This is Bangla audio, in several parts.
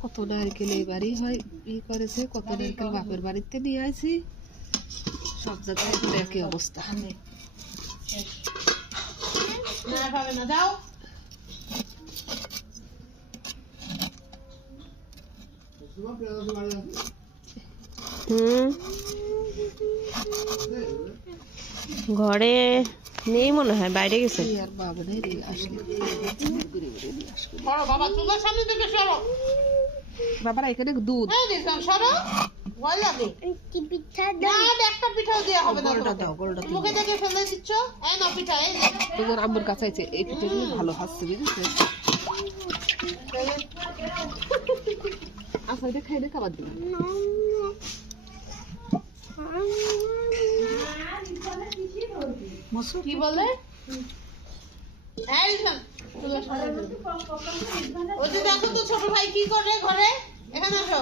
কত নারকেল এই বাড়ি হয় ই করেছে, কত নারকেল বাপের বাড়িতে নিয়ে আসি, সব জায়গায় একই অবস্থা। ঘরে নেই মনে হয়, বাইরে গেছে। আর বাবা নেই আসলে বাবা চুলার সামনে থেকে সরো। বাবার এখানে দুধ সরো, ভয় লাগে। না একটা পিঠাও দেওয়া হবে না, মুখে থেকে ফেলে দিচ্ছ। এই না পিঠা, এই তোর আম্মুর কাছে আছে, এই পিঠাগুলো ভালো হচ্ছে বুঝেছিস। আচ্ছা এটা খাই না, খাবার দিবি কি বলে? ওই যে দেখো তো ছোট ভাই কি করে ঘরে, এখানে আসো।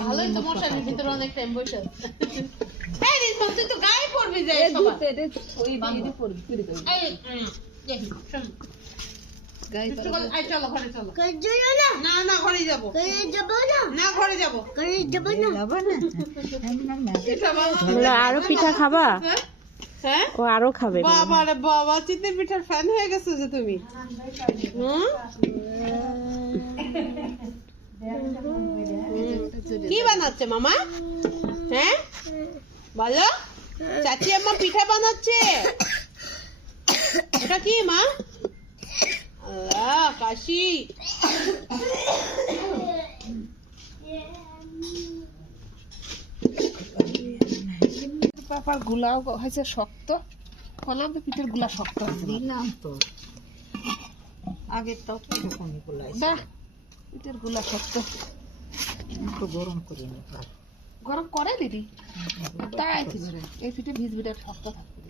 ভালোই তো মশারির ভিতরে অনেক টাইম বসে আছে। তুই তো গায়ে পড়বি যে চলো ঘরে চলো। না না ঘরে যাবো না, ঘরে যাবো না। আরো পিঠা খাবা? হ্যাঁ ও আরো খাবে। বাবা রে বাবা, চিতই পিঠার ফ্যান হয়ে গেছো যে তুমি। কি বানাচ্ছে মামা? হ্যাঁ বলো। চাচি আম্মা পিঠা বানাচ্ছে। এটা কি মা? আল্লাহ কাশি। বাবার গুলাও হয়েছে শক্ত, বললাম তো পিঠের গুলা শক্ত দিলাম তো আগে তো পিঠের গুলা শক্ত, গরম করে গরম করে দিদি, তাই এই পিঠে ভিজবিটা শক্ত থাকবে।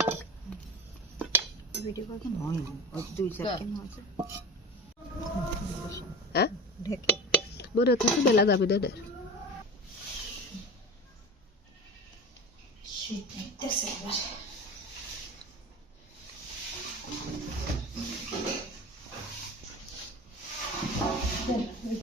হ্যাঁ মনে হচ্ছে বেলা যাবে না।